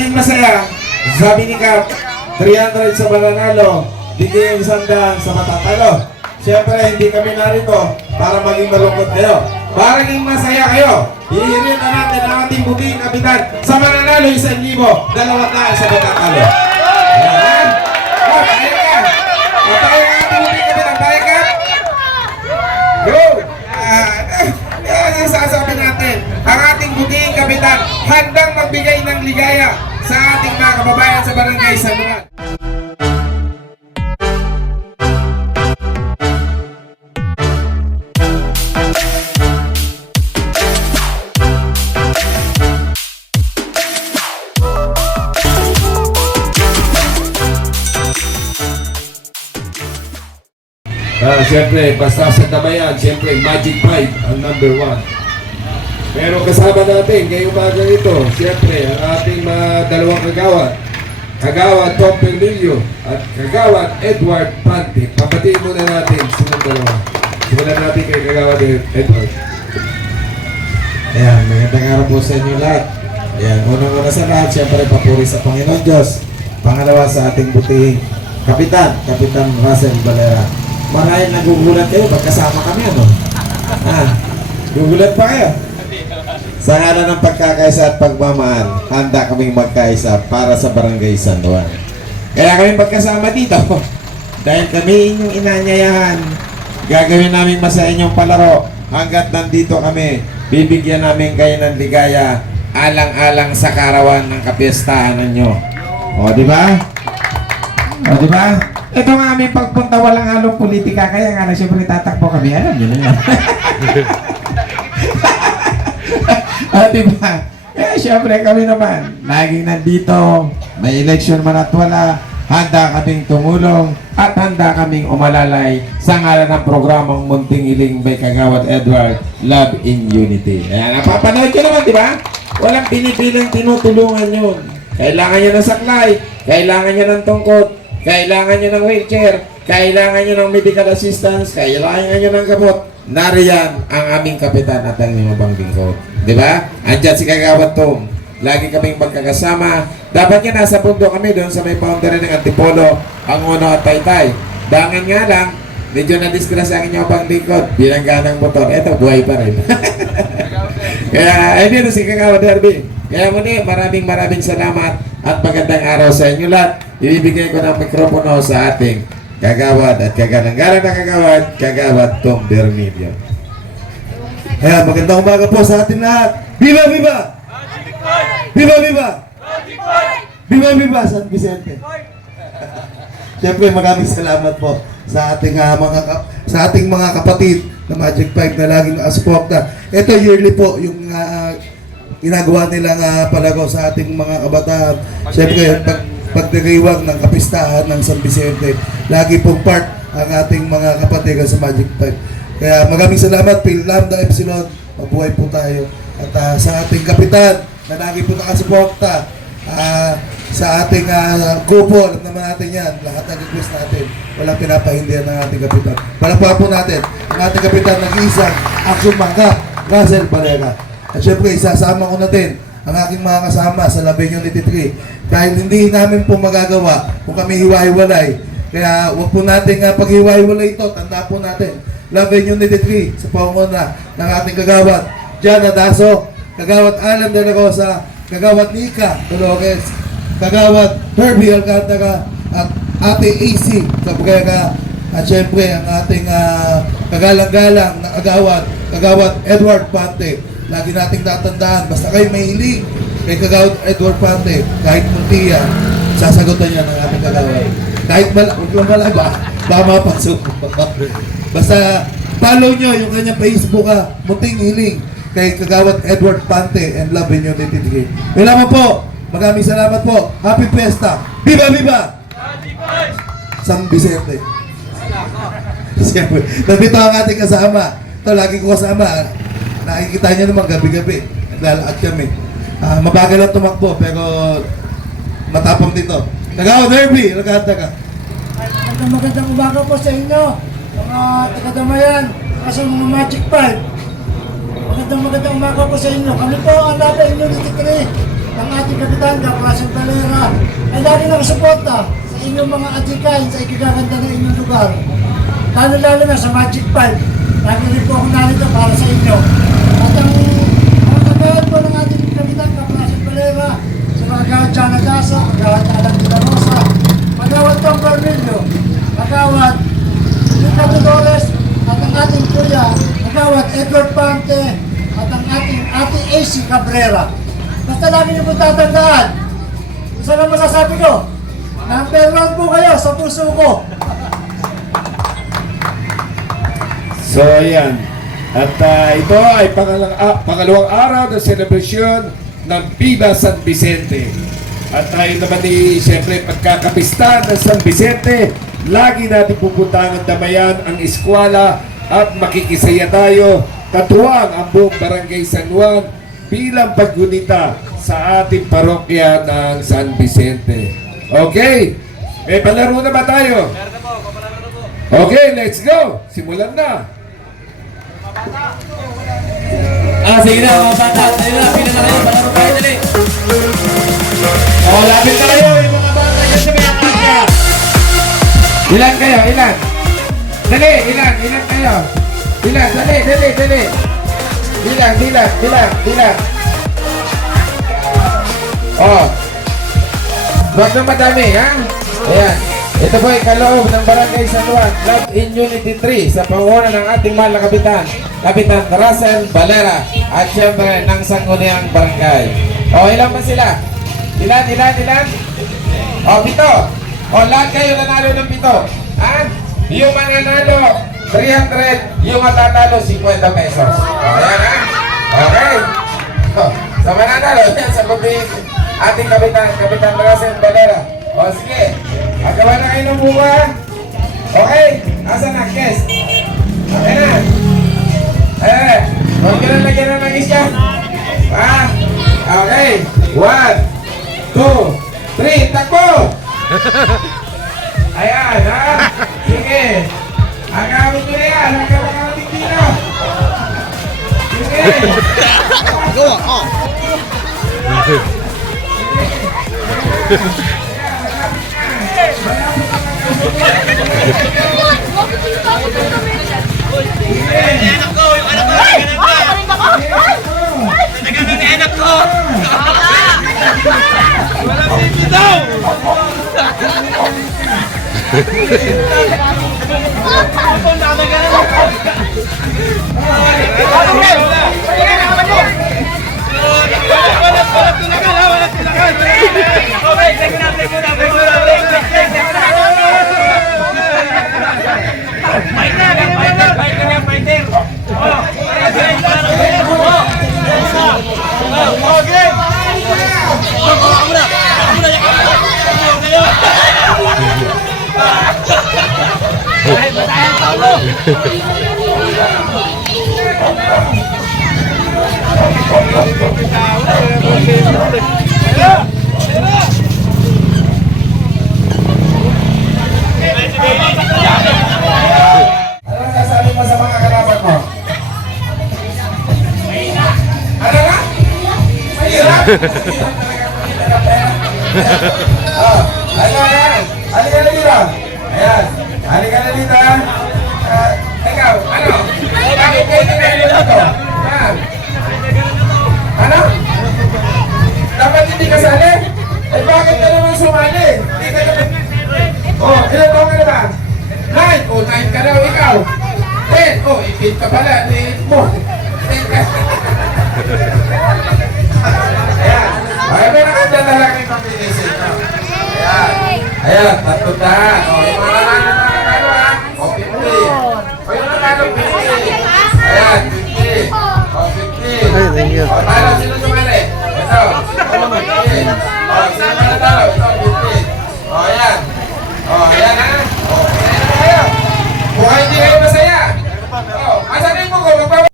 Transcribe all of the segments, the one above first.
maging masaya, sabi ni Cap, 300 sa mananalo, bigyan 100 sa matatalo. Siyempre, hindi kami narito para maging malungkot kayo. Para maging masaya kayo, hihirin na natin ang ating buting kapitan. Sa mananalo, 1,000, 200 sa matatalo. Ayan. Oh, kaya ka. Patay ang ating buting kapitan. Kaya ka? Go! Yan ang sasabi natin. Ang ating buting kapitan, handang magbigay ng ligaya sa ating mga kababayan sa Barangay San Juan. Siyempre, basta sa Damayan, siyempre, Magic 5 ang number 1. Pero kasama natin, ngayong umaga ito, siyempre, ang ating mga dalawang kagawad. Kagawad Tom Perlilio at Kagawad Edward Pante. Papatiin muna natin silang dalawa. Simulan natin kay Kagawad Edward. Ayan, magandang araw po sa inyo lahat. Ayan, unang-una sa lahat, siyempre, papuri sa Panginoon Diyos. Pangalawa sa ating butihing Kapitan Russell Valera. Marahil nagugulat kayo, magkasama kami, ano? Gugulat pa kayo? Sa ngalan ng pagkakaisa at pagmamahal, handa kaming magkaisa para sa Barangay San Juan. Kaya kami magkasama dito. Dahil kami inyong inanyayahan, gagawin namin masaya inyong palaro. Hanggat nandito kami, bibigyan namin kayo ng ligaya, alang-alang sa karawan ng kapiestahan ninyo. O, di ba? O, di ba? Ito nga aming pagpunta, walang halong politika, kaya nga na siyempre tatakbo kami. Alam nyo na yan. Diba? Kaya siyempre kami naman, laging nandito, may election man at wala, handa kaming tumulong at handa kaming umalalay sa ngalan ng programang Munting Hiling by Kagawad Edward, Love in Unity. Ayan, napapanood nyo naman, di ba? Walang pinipiling tinutulungan yun. Kailangan nyo ng saklay, kailangan nyo ng tungkot, kailangan nyo ng wheelchair, kailangan nyo ng medical assistance, kailangan nyo ng gamot. Nariyan ang aming kapitan at ang inyong bangbingkod. Di ba? Andyan si Kagawad Tom. Lagi kaming magkakasama. Dapat nga nasa pundo kami doon sa may boundary ng Antipolo, Angono at Taytay. Dangan nga lang, medyo na-disgrace ang inyong bangbingkod. Bilangga ng motor. Eto, buhay pa rin. Kaya, ayun dito si Kagawad Herbie. Kaya muli, maraming salamat at magandang araw sa inyo lahat. Ibibigay ko ng mikropono sa ating Kagawad at kagalang-galang na Kagawad Tom Bermilio. Ayan, magandang umaga po sa ating lahat. Viva, viva! Viva, viva! Viva, viva, San Vicente! Siyempre, maraming salamat po sa ating mga kapatid na Magic 5 na laging nakasuporta. Ito yearly po yung ginagawa nilang palaro sa ating mga kabataan. Siyempre, pagdiriwang ng kapistahan ng San Vicente, lagi pong part ang ating mga kapatid sa Magic 5. Kaya maraming salamat, Phil Lambda Epsilon, mabuhay po tayo. At sa ating kapitan na lagi po nakasuporta, sa ating grupo, alam naman natin yan, lahat ng request natin, walang pinapahindihan ng ating kapitan. Palakpakan po natin ang ating kapitan, nag-iisang action mangga, Russell Valera. At syempre, isasama ko na din ang aking mga kasama sa Love in Unity 3. Dahil hindi namin po magagawa kung kami hiwa-hiwalay. Kaya huwag po natin pag-hiwa-hiwalay ito, tanda po natin. Love in Unity 3 sa pangunguna ng ating kagawad Jana Daso, Kagawad Alan De La Rosa, Kagawad Nika Dolores, Kagawad Herbie Alcantara, at Ate AC Cabrera, at syempre ang ating kagalang-galang na Kagawad Edward Pante. Lagi nating tatandaan, basta kayo may hiling kay Kagawad Edward Pante, kahit munti yan, sasagutan niya ng ating kagawad. Kahit malaba, baka mapasok. Basta follow nyo yung kanyang Facebook Munting Hiling kay Kagawad Edward Pante and Love in Unity 3. Yun naman po, maraming salamat po. Happy Fiesta! Viva, viva! San Vicente. Siyempre, nandito ang ating kasama. Ito, lagi ko kasama. Nakikita niyo naman gabi-gabi. Naglalakad kami. Mabagal lang tumakbo, pero matapang dito. Kagawad Herbie, nagkanta ka. Magandang umaga po sa inyo, mga taga-Damayan, kaso mga Magic 5. Magandang umaga po sa inyo. Kami po ang Love in Unity 3. ng ating kapitan, Kaprasan Valera, ay lagi nakasuporta sa inyong mga adikain sa ikagaganda ng inyong lugar. Lalo na sa Magic 5. Lagi rin po ako narito para sa inyo. At ang kagawad po ng ating kapitan, Kaprasan Valera, sa mga gawad Jana Gasa, magawad Alan de la Rosa, magawad Tom Carmillo, magawad Ricardo Torres, at ang ating kuya, magawad Edward Pante, at ang ating ate AC Cabrera. Basta lagi niyo po tatandaan. Isa lang masasabi ko, number 1 po kayo sa puso ko. So ayan. At ito ay pangalawang araw ng selebrasyon ng Viva San Vicente. At tayo naman siyempre pagkakapista ng San Vicente, lagi natin pupuntahan ng damayan ang eskwela at makikisaya tayo. Katuwang ang buong Barangay San Juan bilang paggunita sa ating parokya ng San Vicente. Okay? May palaro na ba tayo? Okay, let's go! Simulan na! Sige na mga bata. Dali na, pila na kayo. Palaro kayo, dali. Lapit tayo yung mga bata dyan sa may akasya! Ilan kayo? Ilan? Dali, ilan kayo? Ilan? Dali. Ilan? Oh. Huwag na madami, ha? Ayan. Ito po ay kaloob ng Barangay San Juan, Love in Unity 3 sa pangunan ng ating mahal na kapitan, Kapitan Russell Valera, at syempre ng Sangguniang Barangay. O, ilan ba sila? Ilan? O, 7. O, lahat kayo nanalo ng 7. Ha? Yung mananalo, 300. Yung matatalo, 50 pesos. Ayan, ha? Okay. O, sa mananalo, yan sa ating Kapitan Russell Valera. O, sige. Agawa na kayo ng bunga. Okay. Asan na? Guest. Okay na. Huwag ka na lagyan na ng isya. Ha? Okay. 1, 2, 3. Takbo! Ayan, ha? Sige. Agawin ko na yan. Agawin ka natin dito. Sige. Agawa ko. Ano sasabi mo sa mga kalaban mo? Ano nga? Mahirap? Oh, ano yan? Halika na dito. Ayan. Halika na dito. Ikaw, ano? Bakit kayo tinalo dito? Ha? Ano? Dapat hindi kasali? Eh bakit ka naman sumali? Hindi ka naman... Oh, ilan taon ka na ba? 9. Oh, 9 ka daw, ikaw. 10. Oh, 8 ka pala. 8 mo. 10 ka. Ayan. Ay, may nakanda talaga yung combination nyo. Ayan. Ayan, tatundaan. O, yung mga nanalo ha. O, 50. O, yung nanalo, 50. Ayan, 50. O, 50. O, talo, sino sumali? Ito. O, 50. O, sino manatalo? Ito, 50. O, ayan. O, ayan ha. O, ayan na kayo. Kung hindi kayo masaya. O, asan yung buko? Magpapa...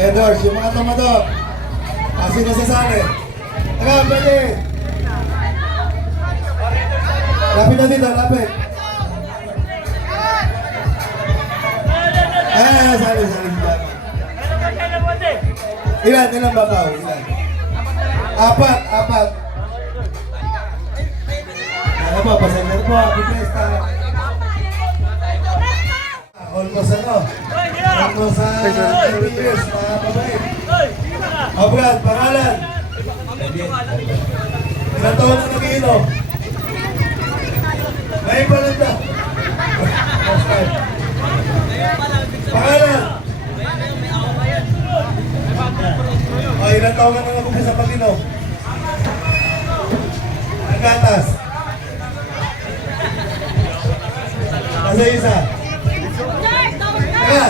Vendors, yung mga tomador. Sino sasali? Taga, pwede. Lapit na dito, lapit. Sali. Ilan ba tao? Ilan? Apat. Ano po, pasensya po. Happy Fiesta. Almost Almost 30 years, mga kabait. Brad, pangalan? Ilang taon na nag-iinom? Ngayon pa lang na. First time. Pangalan? Ilang taon na nag-umpisa pag-inom? Ang gatas? Nasa isa? Teka!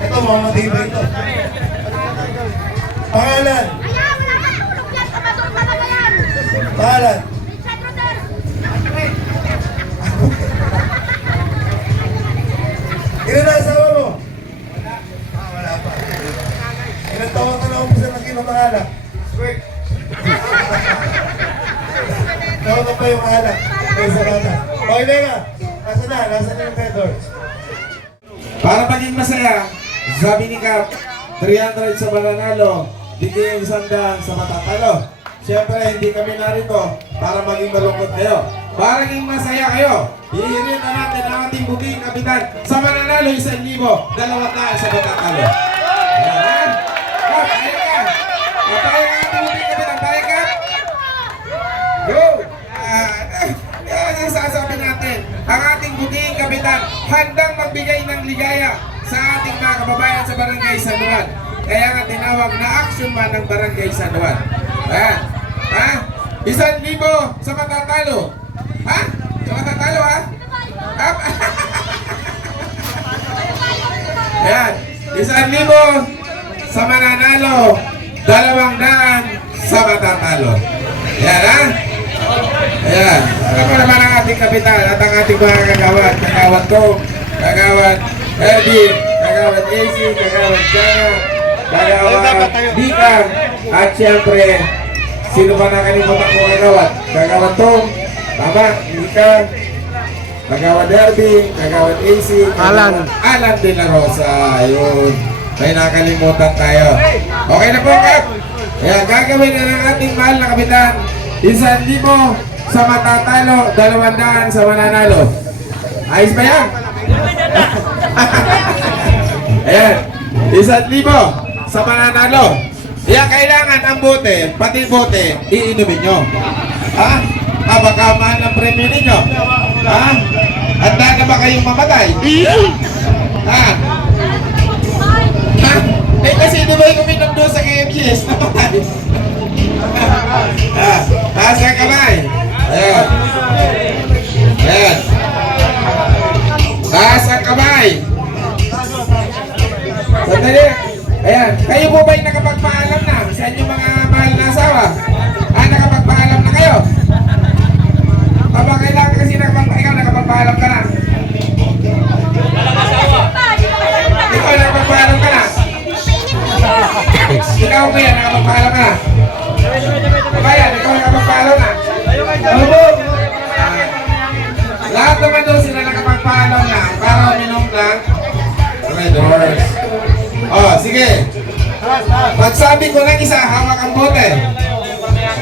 Ito, mga matibay ito. Pangalan? Pangalan? Ilan na asawa mo? Wala pa. Ilan taon ka na umpisa ng inom ng alak? Taon ka pa yung alak. Kaysa bata. Okay na nga. Nasa na yung feathers? Para maging masaya, sabi ni Cap, 300 sa mananalo, bigyan 100 sa matatalo. Siyempre, hindi kami narito para maging malungkot kayo. Para maging masaya kayo, hihirin na natin ang ating buting kapitan. Sa mananalo, 1,000, 200 sa matatalo. Ayan. Cap, kaya ka. Kapaya ang ating buting kapitan. Kaya ka? Go! Yan ang sasabi natin. Ang ating buting kapitan, handang magbigay ng ligaya sa ating mga kababayan sa Barangay San Juan. Kaya nga tinawag na action man ng Barangay San Juan. Ayan. Ha? 1,000 sa matatalo. Ha? Sa matatalo, ha? Ayan. 1,000 sa mananalo. 200 sa matatalo. Ayan, ha? Ayan. Ano po naman ang ating kapitan at ang ating mga kagawad. Kagawad Tom, kagawad Eddie, kagawad AC, kagawad Jana, kagawad Bikang, at siyempre, sino ba nakalimutan ko kagawad? Kagawad Tom, tama, Bikang, kagawad Derby, kagawad AC, Alan de la Rosa. Ayun. May nakalimutan tayo. Okay na po, Kap. Ayan, gagawin na ng ating mahal na kapitan. 1,000 sa matatalo, 200 sa mananalo. Ayos ba yan? Ayan, 1,000 sa mananalo. Kaya kailangan ang bote, pati bote, iinumin nyo. Ha? Baka mahal ang premyo ninyo. Ha? Handa na ba kayong mamatay? Ha? Ha? Eh kasi di ba yung uminom doon sa KMGS? Namatay. Taas ang kamay. Ayan. Ayan. Taas ang kamay. Sandali. Ayan. Kayo po ba'y nakapagpaalam na sa inyong mga mahal na asawa? Nakapagpaalam na kayo? Aba, kailangan kasi nakapagpaalam ka na. Ikaw nakapagpaalam ka na. Ikaw ba yan nakapagpaalam ka na? Bayan, ikaw nakapagpaalam na. Lahat naman daw sila nakapagpaalam na para uminom ng Red Horse. Oh, sige. Pagsabi ko ng isa, hawak ang bote.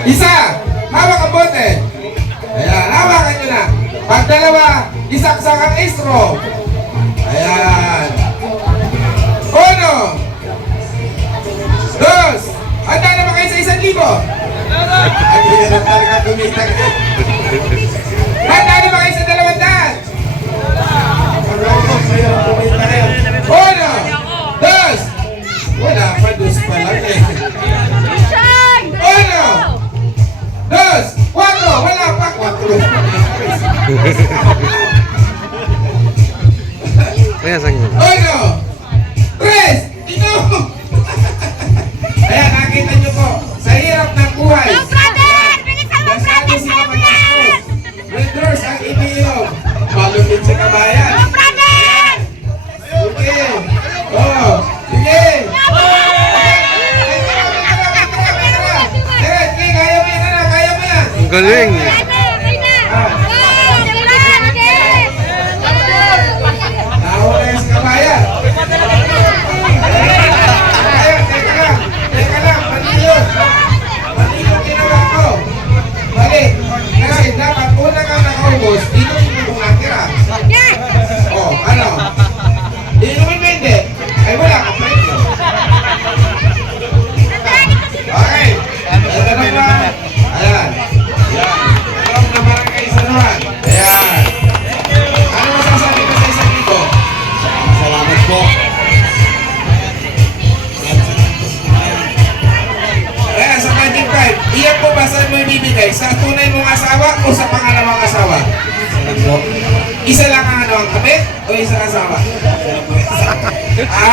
Isa, hawak ang bote. Ayan, hawakan nyo na. Pag dalawa, isaksak ang istro. Ayan. 1, 2, handa na ba kayo sa 1,000? Ay, hindi na talaga kumita. Handa na ba kayo sa 200? Uno, dos, wala pa, dos pa lang eh. Uno, dos, 4, wala pa, 4. Uno, tres, inom. Ayan, nakita nyo po, sa hirap ng buhay. Masyado sila mag-expose. Red Horse ang iniinom. Malupit sa kabayan.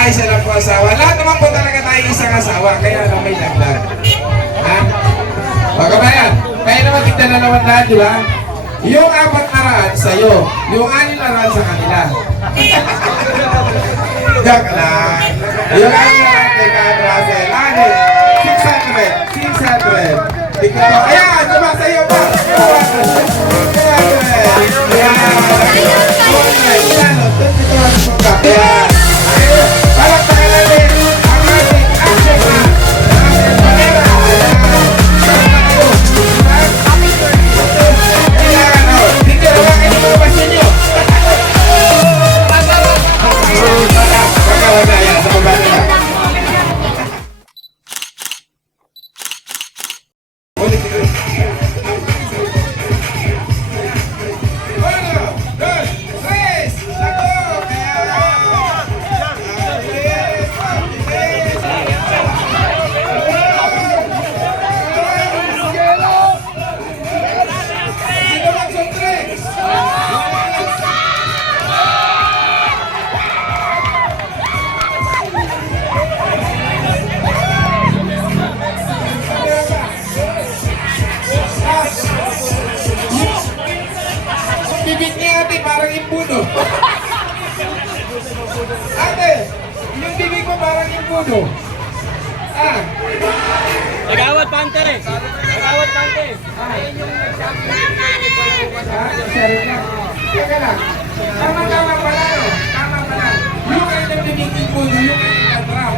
isa lang po asawa. Lahat naman po talaga tayo isang asawa, kaya na may dagdag. Ha? Mga kabayan, kaya naman kita na naman lahat, di ba? Yung 400 sa'yo, yung 600 sa kanila. Joke lang. Yung 600 kay Kyle Russell. 600. Ikaw, ayan, sumasayo pa. 200. Ayan. 200. Ilan, no? 22 ka. Ayan. Ayun. Palakpakan natin ang ating action man. Russell Valera. Ayan. Kailangan, oh. Dito, hawakan yung mga basyo nyo. Wala. Ayan, sa baba nila. Ulit, ulit. 1, 2, 3, lago! Sino magsuntres? Bibig ni ate parang impuno. Ate, yung bibig mo parang impuno. Ah, Nagawad pante eh. Nagawad pante. teka lang. Tama pala, no? Tama pala. Yung kanilang bibig impuno, yung kanilang trap.